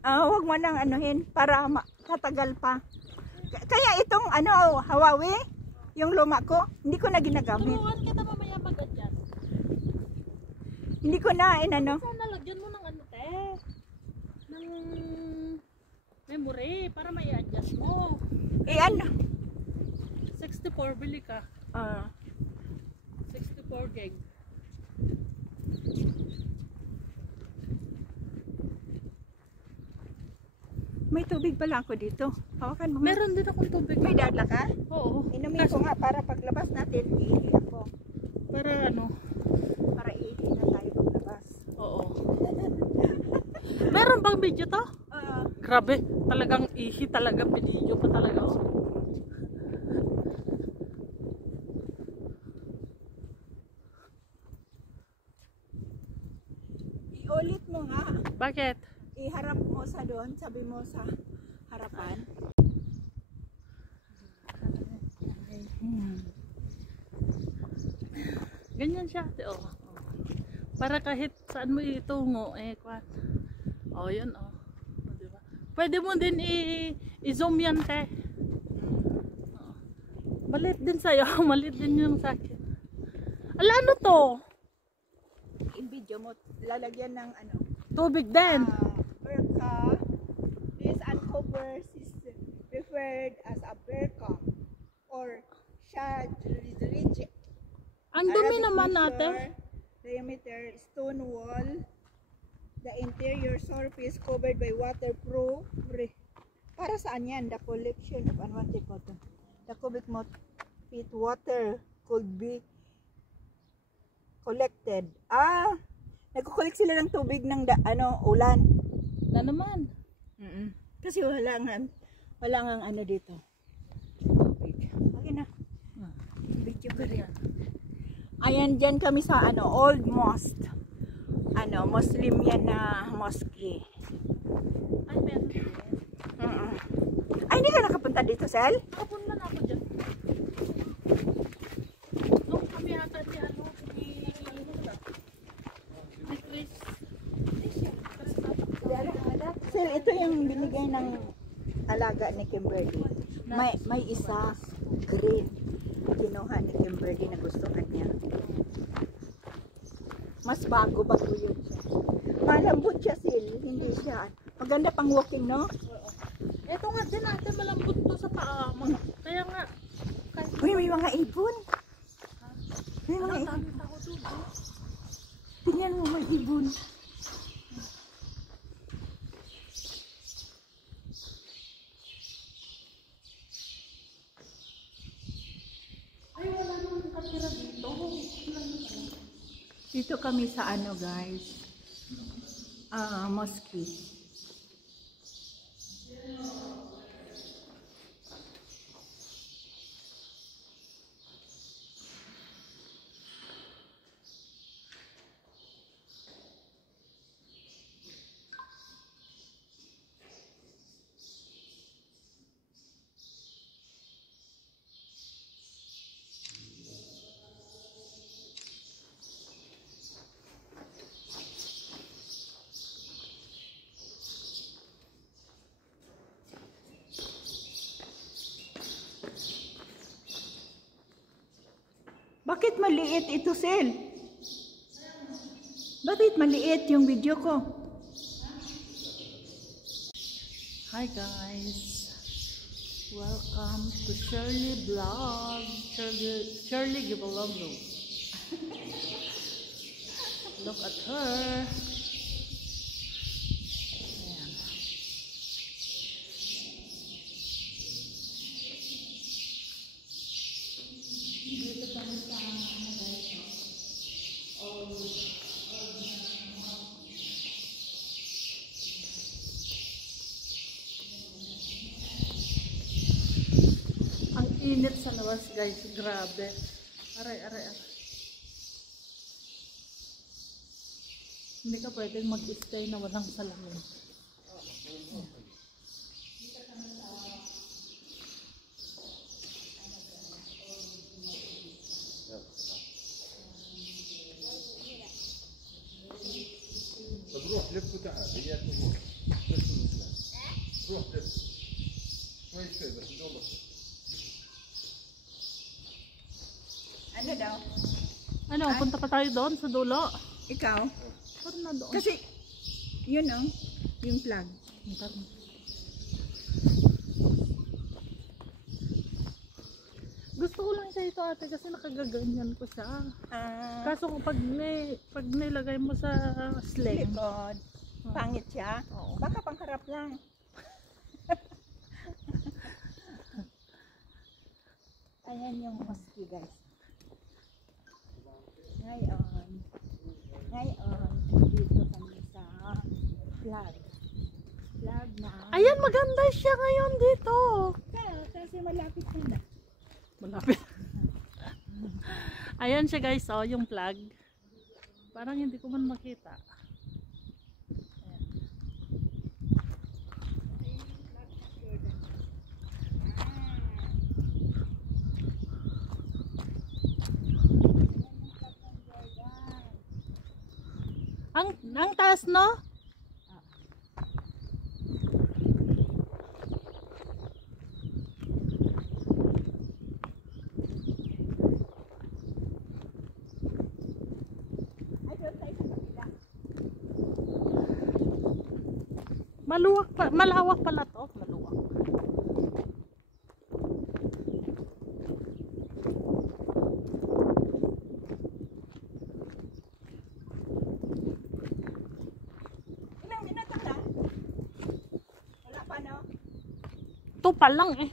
Huwag mo nang anuhin para tatagal pa. Kaya itong ano, Huawei, yung luma ko, hindi ko na ginagamit. Turuan kita mamaya mag-adjust. Hindi ko na inano. Sana lagyan mo ng ano te, ng memory para may adjust mo. Ano? 64 bili ka. 64 gig. May tubig pala ako dito. Hawakan mo. Meron din akong tubig. May dala ka? Oo. Inumin ko nga para paglabas natin, iihi ako. Para ano? Para iihi na tayo paglabas. Oo. Meron bang video to? Grabe, talagang ihi talaga, video pa talaga. Iulit mo nga. Bakit? Iharap mo sa doon, sabi mo sa harapan. Ganyan siya. Oh. Para kahit saan mo itungo, kwan. Oh, yun, oh. Diba? Pwede mo din i-zoom yan, te. Oh. Malit din sa'yo. Malit din yung sa'kin. Ala, ano to? I-video mo, lalagyan ng ano? Tubig din. Berka. This uncover system referred as a berka or shad ridge. Ang dumi naman natin. Diameter stone wall. The interior surface covered by waterproof. Para saan yan? The collection of unwanted water. The cubic feet water could be collected. Nagko-collect sila ng tubig ng ulan. Na naman. Kasi wala nga ano dito. Tubig. Okay na. Video ko rin. Ayan, dyan kami sa Old Mosque. Muslim yan na mosque. Ay, meron din. Ay, hindi ka nakapunta dito, Sel? Nakapunta na ako dyan. Nung kami ata ni Chris. Sel, ito yung binigay ng alaga ni Kimberly. May isa green. Kinuha ni Kimberly na gustuhan niya. Mas bago yun siya. Malambot siya, Sil. Hindi siya. Maganda pang walking, no? Ito nga din natin malambot to sa paa. Kaya nga. Uy, may mga ibon. May mga ibon. Tingnan mo, may ibon. Ay, wala nang katira dito. Dito kami sa guys. Mosque. Bakit maliit ito, Sel? Bakit maliit yung video ko? Hi guys. Welcome to Shirley Vlog. Shirley Gibalongo. Look at her. Ayan. Dito kami sa ang init sa labas, guys. Grabe. Aray. Hindi ka pwedeng mag-stay na walang salamin. تروح لف وتعال هي تروح Ano daw? Ano, punta pa tayo doon sa dulo. Ikaw? Pero na doon. Kasi, yun oh, yung flag. Gusto ko lang siya ito ate kasi nakagaganyan ko siya. Ah, Kaso pag nilagay mo sa sling. likod. Pangit siya. Oo. Baka pangharap lang. Ayan yung mosque guys. Ngayon, dito kami sa flag. Flag na. Ayan, maganda siya ngayon dito. Kasi malapit na. Malapit. Ayan siya guys, oh, yung flag. Parang hindi ko man makita. Ang taas, no? Malawak pala to. Maluwak. Ilang minuto na? Wala pa no? Ito pa lang eh.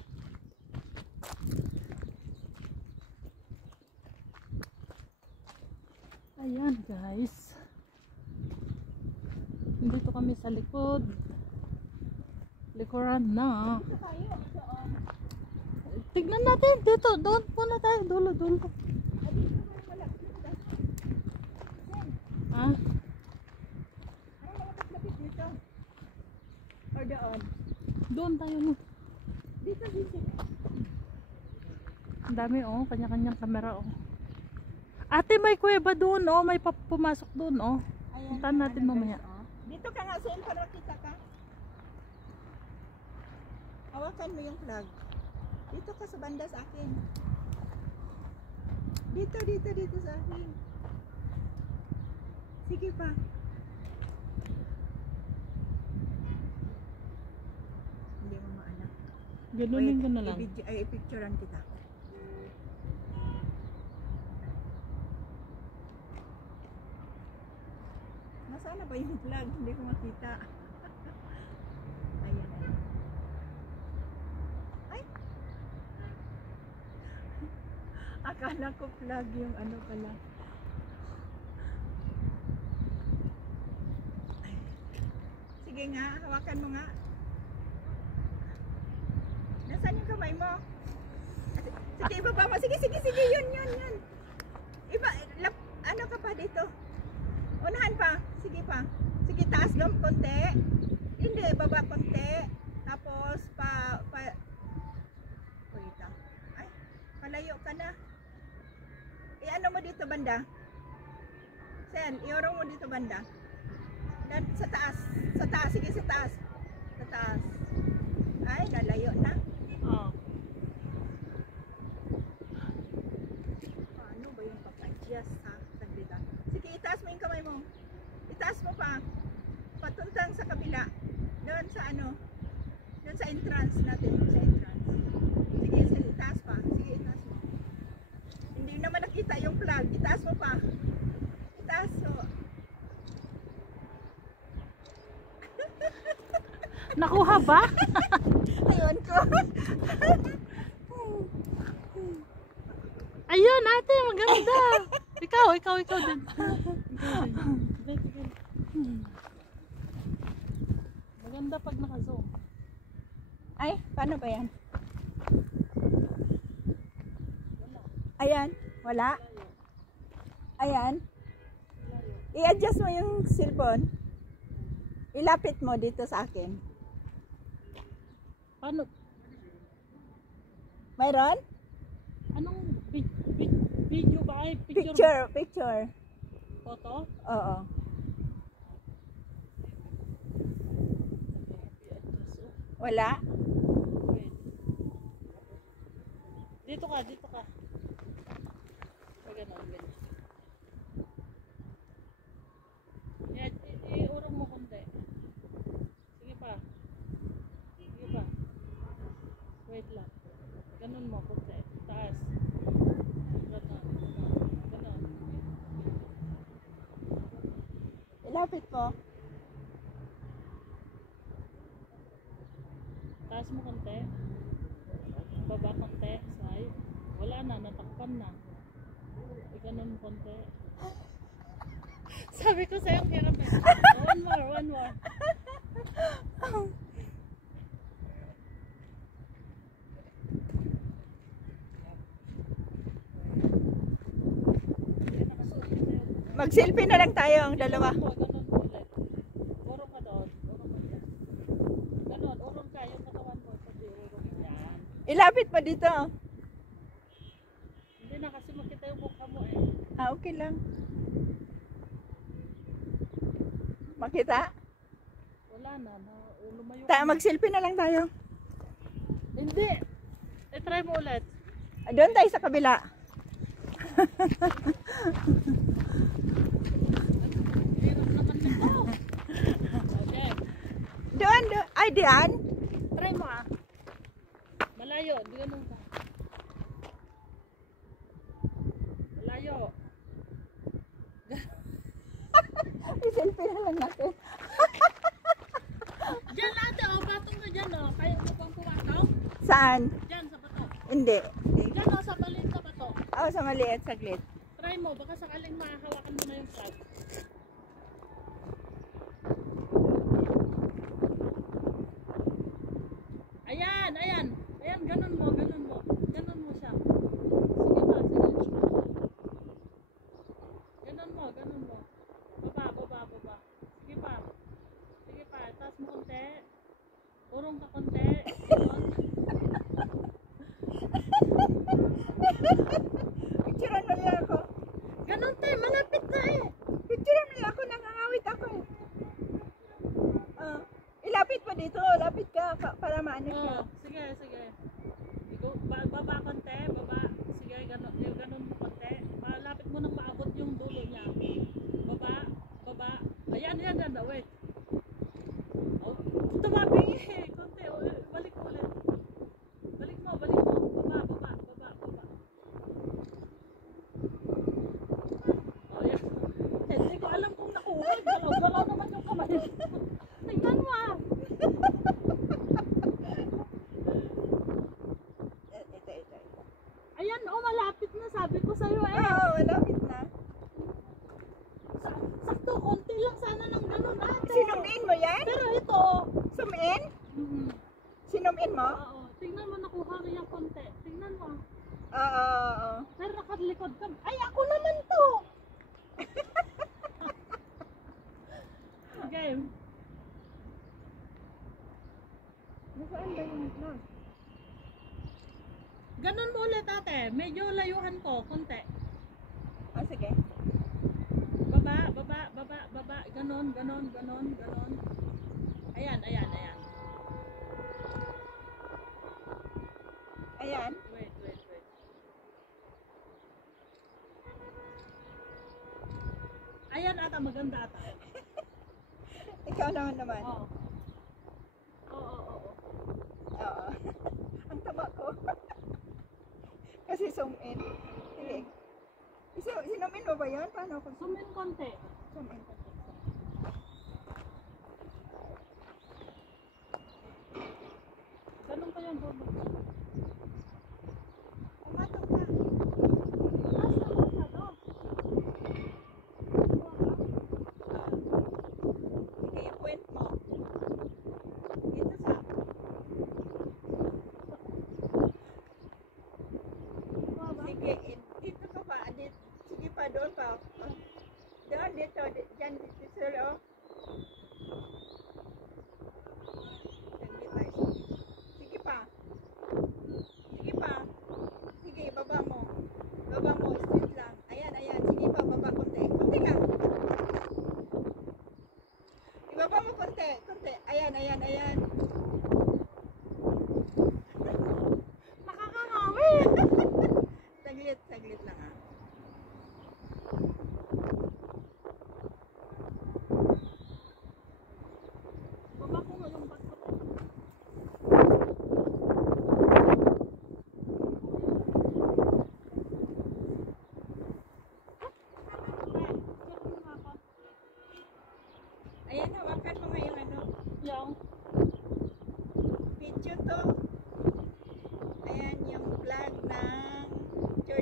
Ayan guys. Dito kami sa likod. Likuran na. Ito tayo. Doon. Tignan natin dito. Doon muna tayo. Dulo. Dito man malapit na. Ah, Ay, malapit dito. Or doon. doon tayo mo. Dito. Ang dami oh. Kanya-kanyang kamera oh. Ate, may kuweba doon oh. May pumasok doon oh. Ayan, Puntahan natin ano, mamaya. guys, oh. Dito ka nga, Sen, para kita ka. Hawakan mo yung flag. Dito ka sa banda sa akin. Dito sa akin. Sige pa. Hindi mo maanak. Ganunin ko na lang. I-picturean kita. Nasaan na ba yung flag? Hindi ko makita. Ayan. Ay! Akala ko flag yung ano pala. Sige nga, hawakan mo nga. Nasaan yung kamay mo? Sige, ibaba mo. Sige, yun. Iba, ano ka pa dito? Unahan pa. Sige pa. Sige, taas lang konti. Hindi, baba konti. Tapos, wait ah. Ay, palayo ka na. I-ano mo dito banda? Sen, iorong mo dito banda. Sa taas. Sige, sa taas. Ay, lalayo na. Oh. Paano ba yung pag-adjust ha? Tagdita. Sige, itaas mo yung kamay mo. Itaas mo pa. Patuntang sa kabila. Doon sa ano. Doon sa entrance natin. Sige, itaas pa. Sige, itaas mo. Hindi naman nakita yung flag. Itaas mo pa. Itaas mo. Nakuha ba? Ayun ko. Ayun ate, maganda. Ikaw din. Maganda pag naka-zoom. Ay, paano ba yan? Ayan, wala. Ayan. I-adjust mo yung cellphone. Ilapit mo dito sa akin. Paano? Mayroon? Anong video ba? Ay, picture. Picture. Photo? Oo. Wala? Dito ka. Pag ganon, ganyan. Yan, iurong mo konti. Sige pa. Sige pa. Wait lang. Ganon mo, konti. Taas. Ganon. Ganon. Ilapit mo. Taas mo konti. Baba konti. Side. Wala na, natakpan na. Ganon mo konti. Sabi ko sa'yo, ang hirap eh. One more, one more. Mag-selfie na lang tayo ang dalawa. Ganon mo ulit. Urong ka doon. Urong ka dyan. Ganon, urong ka. Yung katawan mo, pati urong yan. Ilapit mo dito. Hindi na kasi makita yung mukha mo eh. Ah, okay lang. Makita? Wala na. Lumayo Mag-selfie na lang tayo. Hindi. Try mo ulit. Doon tayo sa kabila. Hirap naman nito. Okay. Doon. Ay, diyan. Try mo ah. Malayo. Di ganun ka. Malayo. I-selfie na lang natin. Diyan ate oh. Patong ka dyan oh. Kaya mo bang pumatong? Saan? Diyan sa bato. Hindi. Diyan oh. Sa balin sa bato. Oh, sa maliit, saglit. Try mo. Baka sakaling mahahawakan mo na yung flag. Ayan, ayan. Ayan, ganun mo, ganun mo. Ganun mo siya. Sige pa, sige. Ganun mo, ganun mo. Baba, baba, baba. Sige pa. Sige pa, taas mo konti. Urong ka konti. Ganun. Picturean mo lang ako. Ganun te, malapit na eh. Picturean mo lang ako. Nangangawit ako. Ilapit mo dito. Lapit ka para maano siya. Oh, sige, sige. Baba konti, baba. Sige, ganun, yung ganun mo konti. Malapit mo nang maabot yung dulo niya. Baba, baba. Ayan, yan, yan. Wait. Oh, tumabi eh. Konti, balik mo ulit. Balik mo, balik mo. Baba, baba, baba, baba. Oh, yan. Hindi ko alam kung nakuha. Galaw-galaw naman yung kamay. Tingnan mo ah. Ito. Ayan, oh, malapit na. Sabi ko sa'yo eh. Oo, malapit na. Sakto, konti lang sana ng ganun ate. Sinumin mo yan? Pero ito, Sumin? Sinumin mo? oo, tingnan mo nakuha ko yung konti. Tingnan mo. Oo. Pero nakalikod ka. Ay, ako naman to. Game. Nasaan ba yung vlog? Ganun mo ulit ate. Medyo layuhan ko, konti. Ah, sige. Baba, baba, baba, baba. Ganon, ganon, ganon, ganon. Ayan, ayan, ayan. Ayan. Wait, wait, wait. Ayan ata, maganda ata. Ikaw naman. Oo. Oo, oo, oo. Oo. Ang taba ko. Kasi zoom in. Sige. Sinumin mo ba yun? Paano ako Zoom in konti. zoom in? Ganun pa yung dulo. Pumatok ka. Basta mo siya doon. Sige, yung point mo. Dito sa... Sige, dito ka pa. Sige pa, doon pa. Doon, dito. Diyan, dito. Sige pa. Sige pa. Sige, baba mo. Baba mo, straight lang. Ayan. Sige pa, baba konti. Konti lang. Ibaba mo konti. Ayan. Nakakakawi. Saglit lang ah.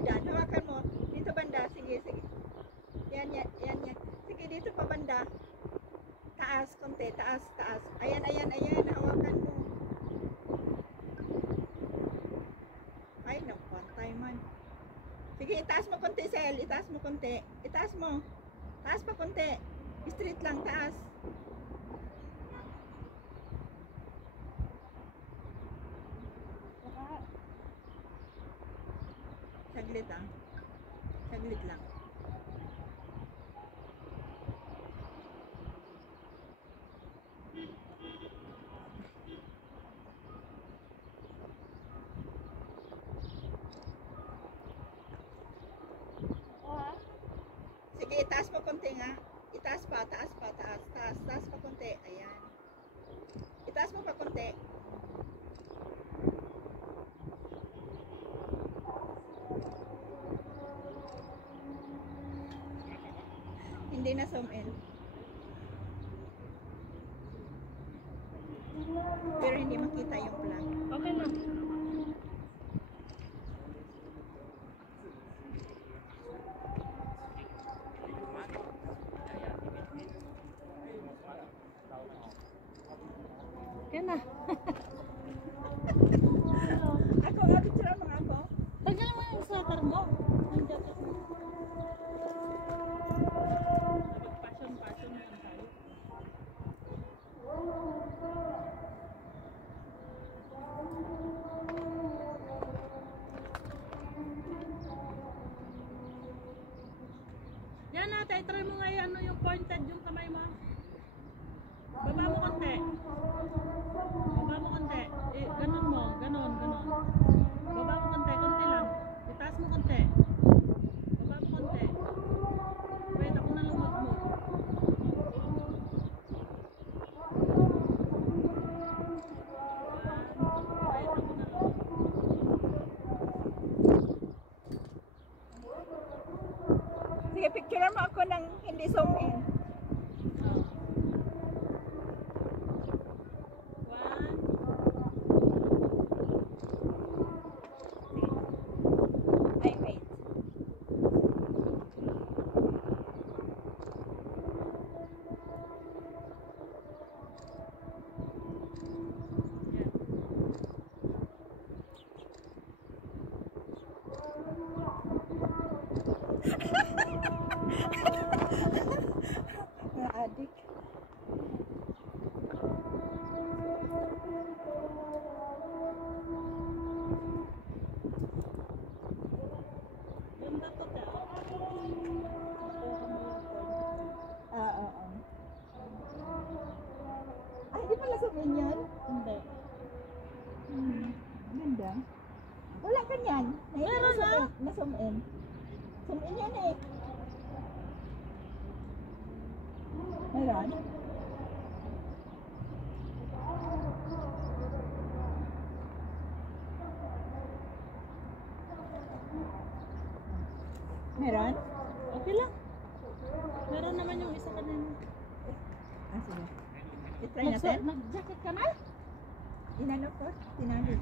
Dan. Hawakan mo. Dito banda. Sige, sige. Yan, yan, yan, yan. Sige, dito pa banda. Taas, konti. Taas, taas. Ayan, ayan, ayan. Hawakan mo. Ay, napantay man. Sige, itaas mo konti, Sel. Itaas mo konti. Itaas mo. Taas pa konti. Straight lang, taas. Saglit ah. Saglit lang. Sige, itaas mo konti nga. Itaas pa, taas pa, taas, taas, taas pa konti. Ayan. Itaas mo pa konti. Hindi na zoom in. Pero hindi makita yung plan. Okay na. Okay na. Ako nga, picture mo nga ako. Tanggal mo yung sweater mo. Ang jacket mo. Passion yan tayo. Yan natin, try mo nga yung, ano, yung pointed yung kamay mo. Baba mo konti. Baba mo konti. Eh, ganun mo. Ganun, ganun. Baba mo konti, konti lang. Itaas mo konti. Baba mo konti. Wait, ako na lang mag-move. Wait, ako na lang. Sige, picture mo ako ng hindi zoom in. Ay, wait. Na-addict. Ganda to, te. Oo. Ay, di pala zoom in yun? Hindi. Ganda. Wala ka niyan. Meron na. Na-zoom in. Zoom in yan eh. Meron? Meron? Okay lang. Meron naman yung isa kanina. Ah, sige. I-try natin. Nag-jacket ka na? Inano ko? Tinali.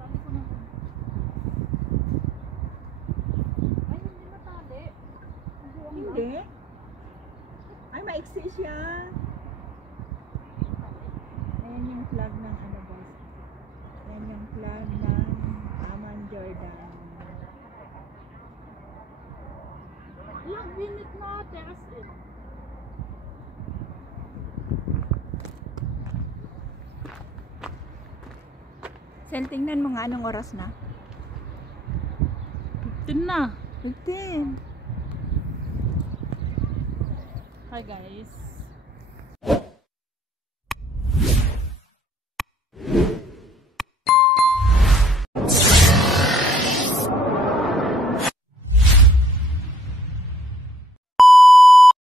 Tali ko na. Ay, hindi matali. Hindi. Ay, maiksi siya. Ayan yung flag ng ano, boss. Ayan yung flag ng Amman, Jordan. Ilang minute na ate, as in. Sel, tingnan mo nga anong oras na. 15 na. 15. Hi guys.